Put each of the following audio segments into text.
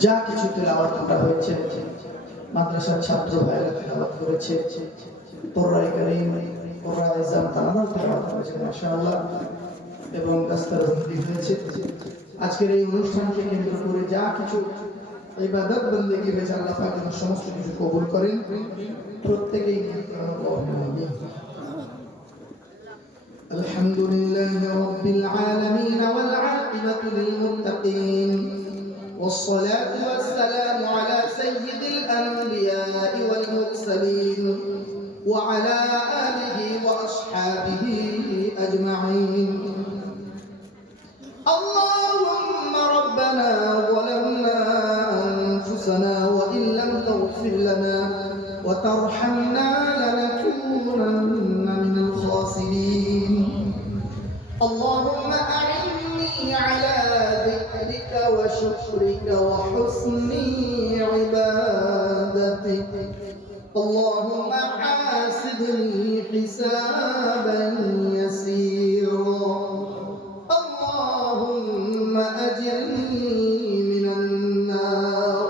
যা কিছু তেলাওয়াত করা হয়েছে, মাদ্রাসার ছাত্র ভাইরা তেলাওয়াত করেছে, কোরআন কারীম, কোরআন ইজাম তারাও তেলাওয়াত করেছে মাশাআল্লাহ, এবং দাস্তারবন্দি হয়েছে। আজকের এই অনুষ্ঠানকে কেন্দ্র করে যা কিছু ইবাদত বন্দেগী হয়েছে, আল্লাহ পাক যেন সমস্ত কিছু কবুল করেন। প্রত্যেকেই আলহামদুলিল্লাহি রাব্বিল আলামিন ওয়াল আকিবাতু লিল মুত্তাকিন والصلاة والسلام على سيد الأنبياء والمرسلين وعلى آله وأصحابه أجمعين. اللهم ربنا ظلمنا أنفسنا وإن لم تغفر لنا وترحمنا لنكونن من الخاسرين. اللهم أعني على ذكرك وشكرك وحسن عبادتك. اللهم حاسبني حسابا يسيرا. اللهم أجرني من النار.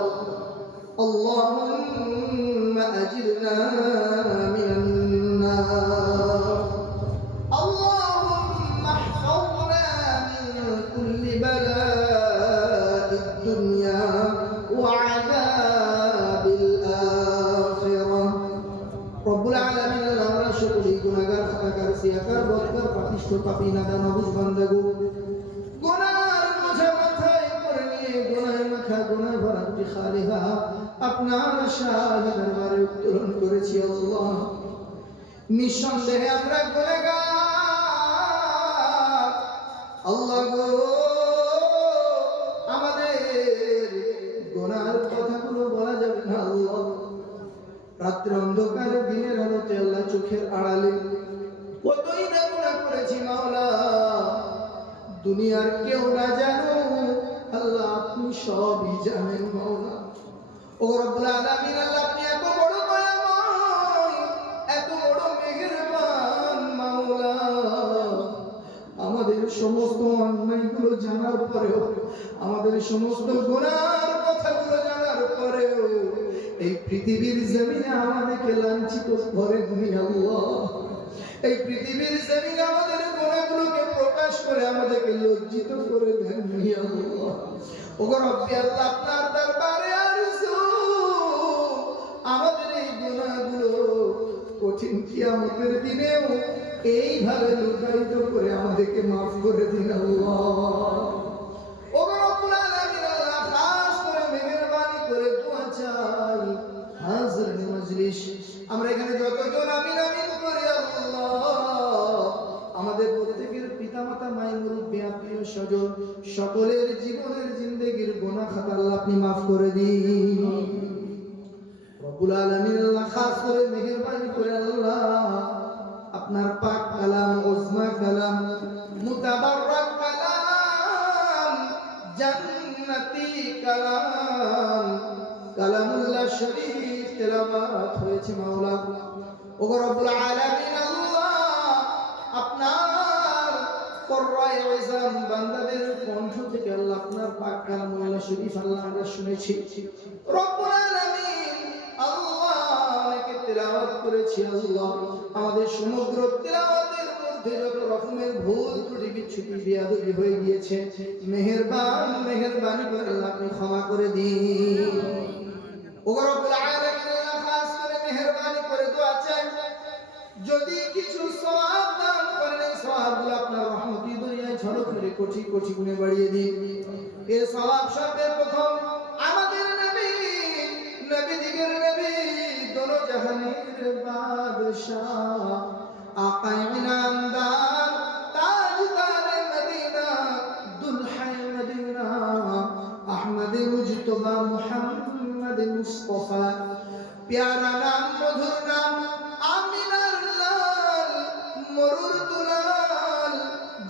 اللهم أجرنا من النار. اللهم احفظنا من كل بلاء الدنيا وعذاب الآخرة. رب العالمين الله شكري গুনাহগার খাতাকার সিয়াকার বদকার পাপিষ্ঠ পাপী নাদান অবুঝ বান্দাগো গুনার বোঝা মাথায় করে নিয়ে গুনায় মাথা গুনায় ভরা দুটি খালিহা আপনার শাহ দরবারে উত্তোলন করেছি আল্লাহ। নিঃসন্দেহে আমরা গুনাহগার আল্লাহ গো, আমাদের গুনার কথাগুলো বলা যাবে না আল্লাহ। রাত্রে অন্ধকারে দিনের আলোতে আল্লাহ চোখের আড়ালে কতই না গুনাহ করেছি মাওলা, দুনিয়ার কেউ না জানো আল্লাহ, আপনি সবই জানেন মাওলা। ও রব্বুল আলামিন আল্লাহ, আপনি এত বড় দয়াময়, এত বড় মেহেরবান মাওলা। আমাদের সমস্ত অন্যায়গুলো জানার পরেও, আমাদের সমস্ত গুনার কথাগুলো জানার পরেও এই পৃথিবীর জমিনে আমাদেরকে লাঞ্ছিত করেননি আল্লাহ। এই পৃথিবীর জমিনে আমাদের গুনাহগুলোকে প্রকাশ করে আমাদেরকে লজ্জিত করে দেননি আল্লাহ। ওগো রব্বি আল্লাহ, আপনার দরবারে আরজু আমাদের এই গুনাহগুলো কঠিন কিয়ামতের দিনেও এইভাবে লুকায়িত করে আমাদেরকে মাফ করে দিন আল্লাহ। ওগো রব্বুল আলামিন আল্লাহ, খাস করে মেহেরবানি করে দোয়া চাই হাজির মজলিস আমরা এখানে যতজন আমিন আমিন করি আল্লাহ, আমাদের প্রত্যেকের পিতামাতা মাই মুরব্বি আত্মীয় স্বজন সকলের জীবনের জিন্দেগির গুনাহ খাতা আল্লাহ আপনি মাফ করে দিন রব্বুল আলামিন আল্লাহ। খাস করে মেহেরবানি করে আল্লাহ আপনার পাক কালাম, উজমা কালাম, মুতাবাররাক কালাম, জান্নাতি কালাম, কালামুল্লাহ শরীফ তেলাওয়াত হয়েছে মাওলা। ওগো রব্বুল আলামিন আল্লাহ, আপনার কোরআন ইজাম বান্দাদের কণ্ঠ থেকে আল্লাহ আপনার পাক কালামুল্লাহ শরীফ আল্লাহ আমরা শুনেছি রব্বুল আলামিন আল্লাহ, অনেকে তেলাওয়াত করেছি আল্লাহ। আমাদের সমগ্র তেলাওয়াতের মধ্যে যত রকমের ভুল ত্রুটি বিচ্যুতি বেয়াদবি হয়ে গিয়েছে, মেহেরবানি করে আল্লাহ আপনি ক্ষমা করে দিন। ওগো রব্বুল আলামিন আল্লাহ, খাস করে মেহেরবানি করে দোয়া চাই, যদি কিছু সওয়াব দান করেন এই সওয়াবগুলো আপনার রহমতি দরিয়ায় ঝলক মেরে কোটি কোটি গুণে বাড়িয়ে দিন। এই সওয়াব শব্দের প্রথম আমাদের নবী, নবীদের নবী, দোনো জাহানের বাদশাহ, আকা ইনামদার, তাজদার মদিনা, দুলহায়ে মদিনা, আহমদ মুজতবা মুহাম্মদ মুস্তাফা, প্যারা নাম, মধুর নাম, আমিনার লাল, মরুর দুলাল,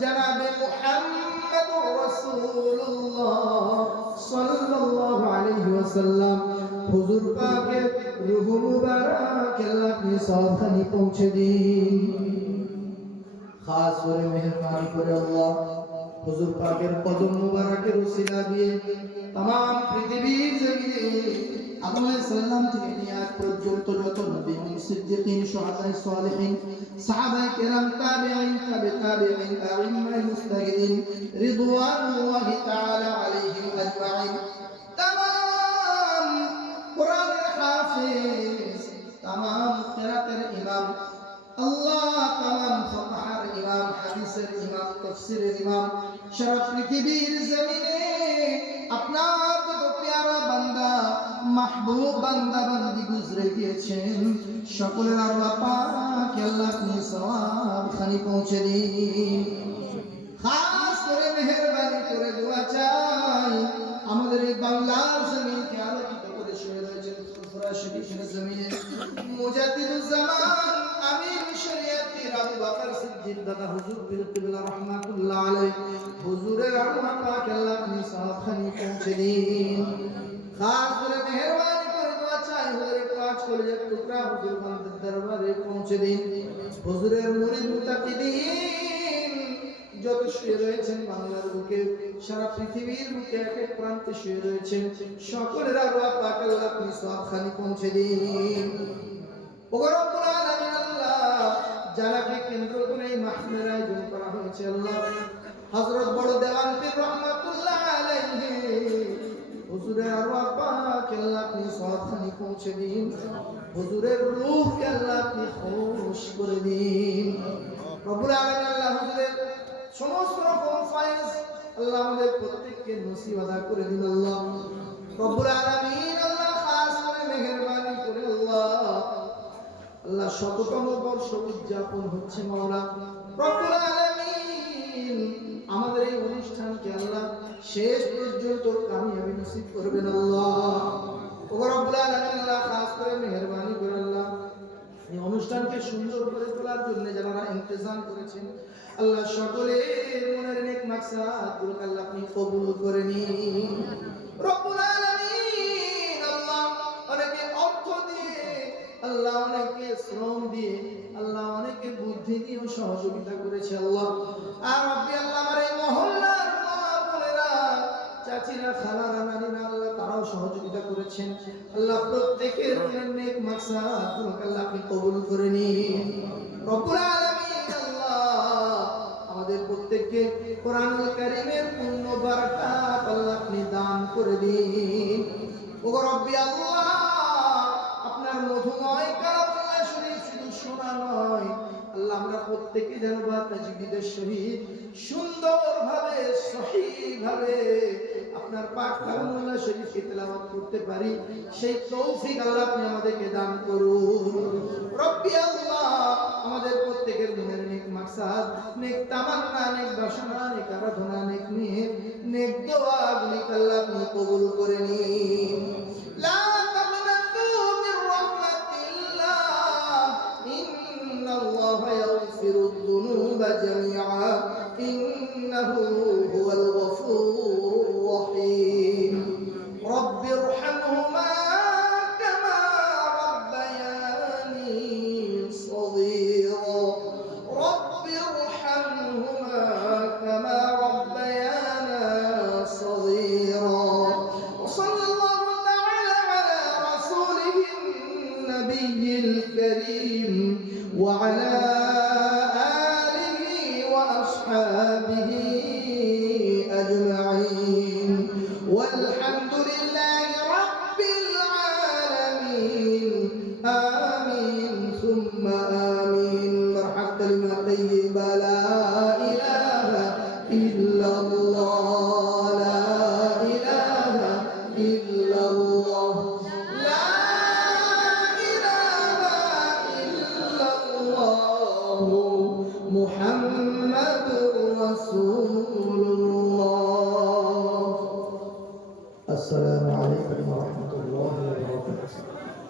জনাবে মুহাম্মদুর রাসূলুল্লাহ সাল্লাল্লাহু আলাইহি ওয়াসাল্লাম, হুজুর পাকের রূহ মুবারক আল্লাহ আপনি সাবধানে পৌঁছে দিন। খাস করে মেহেরবানি করে আল্লাহ হুজুর পাকের কদম মুবারকের উসিলা দিয়ে तमाम পৃথিবীর জমিনে আদম আলাইহিস সালাম থেকে নিয়ে আজ পর্যন্ত যত নবী সিদ্দিকিন শুহাদা সালেহিন সাহাবায়ে কেরাম তাবিঈন তাবিঈন আইম্মায়ে মুস্তাহিদিন রিদওয়ানুল্লাহি তাআলা আলাইহিম আজমাইন तमाम কুরআনের হাফেজ तमाम কিরাতের ইমাম আল্লাহ तमाम ফাকহার ইমাম হাদিসের ইমাম তাফসীরের ইমাম সারা পৃথিবীর জমিনে আপনার যত প্যারা বান্দা মাহবুব বান্দা বান্দি গুজরে গিয়েছেন সকলের আল্লাহ পাক আল্লাহ আপনি সওয়াব খানি পৌঁছে দিন খাস করে মেহেরবানি করে দোয়া চাই আমাদের এই বাংলার জমিনকে আলোকিত করে শুয়ে রয়েছেন ফুরফুরা শরীফের জমিনে মুজাদ্দিদুজ জামান আমির শরিয়ত পীর আবু বকর সিদ্দিক দাদা হুজুর পীর কিবলা রাহমাতুল্লাহ আলাইহি হুজুরের আল্লাহ পাক আল্লাহ আপনি সওয়াব খানি পৌঁছে দিন খাস করে মেহেরবানি করে দোয়া চাই হুজুরের পাঁচ কলেজের টুকরা হুজুর বান্দার দরবারে পৌঁছে দিন হুজুরের মুরিদ মুতাকিদিন যত শুয়ে রয়েছেন বাংলার বুকে সারা পৃথিবীর বুকে এক এক প্রান্তে শুয়ে রয়েছেন সকলের আল্লাহ পাক আল্লাহ আপনি সওয়াব খানি পৌঁছে দিন ওগো রব্বুল আলামিন আল্লাহ যারাকে কেন্দ্র করে এই মাহফিলের আয়োজন করা হয়েছে আল্লাহ হযরত বড় দেওয়ান পীর রহমাতুল্লাহ আলাইহি হুজুরের আল্লাহ পাক আল্লাহ আপনি সওয়াব খানি পৌঁছে দিন হুজুরের রূহকে আল্লাহ আপনি খুশ করে দিন রব্বুল আলামিন আল্লাহ হুজুরের সমস্ত রকম ফায়েজ আল্লাহ আমাদের প্রত্যেককে নসিব আদা করে দিন আল্লাহ রব্বুল আলামিন আল্লাহ খাস করে মেহেরবানি করে আল্লাহ শততম বর্ষ উদযাপন হচ্ছে মাওলা রব্বুল আলামিন আমাদের এই অনুষ্ঠানকে আল্লাহ শেষ পর্যন্ত কামিয়াবি নসিব করবেন আল্লাহ ওগো রব্বুল আলামিন আল্লাহ খাস করে মেহেরবানি করে আল্লাহ এই অনুষ্ঠানকে সুন্দর করে তোলার জন্য যারা ইন্তজাম করেছেন আল্লাহ সকলের মনের নেক মাকসাদগুলো আল্লাহ আপনি কবুল করে নিন রব্বুল আলামিন আল্লাহ অনেকে অর্থ দিয়ে আল্লাহ অনেকে শ্রম দিয়ে আল্লাহ অনেকে বুদ্ধি দিয়ে সহযোগিতা করেছে আল্লাহ আর রব্বি আল্লাহ আমার এই মহল্লার মা বোনেরা চাচিরা খালারা নানিরা আল্লাহ তারাও সহযোগিতা করেছেন আল্লাহ প্রত্যেকের মনের নেক মাকসাদগুলো আল্লাহ আপনি কবুল করে নিন রব্বুল আলামিন আল্লাহ আমাদের প্রত্যেককে কোরআনুল কারীমের পূর্ণ বারাকাত আল্লাহ আপনি দান করে দিন ওগো রব্বি আল্লাহ আপনার মধুময় কালামুল্লাহ শরীফ শুধু শোনা নয় আল্লাহ আমরা প্রত্যেকে যেন বা তাজবিদের সহিত সুন্দরভাবে সহিভাবে আপনার পাক কালামুল্লাহ শরীফকে তেলাওয়াত করতে পারি সেই তৌফিক আল্লাহ আপনি আমাদেরকে দান করুন রব্বি আল্লাহ আমাদের প্রত্যেকের মনের নেক মাকসাদ নেক তামান্না নেক বাসনা নেক আরাধনা নেক নিয়ত নেক দোয়াগুলি আল্লাহ আপনি কবুল করে নিন লা তাকনাতু মির রাহমাতিল্লাহ ইন্নাল্লাহা ইয়াগফিরুদ যুনুবা জামিআ ইন্নাহু হুয়াল গফুরুর রহিম রব্বি ইরহামহুমা কামা রাব্বায়ানি صغيرا رب ارحمهما كما ربيانا صغيرا وصلى الله تعالى على رسوله النبي الكريم وعلى آله وأصحابه أجمعين والحمد لله رب العالمين آمين ثم آمين مرحب كلمة طيبة لا إله إلا الله لا إله إلا الله لا إله إلا الله محمد رسول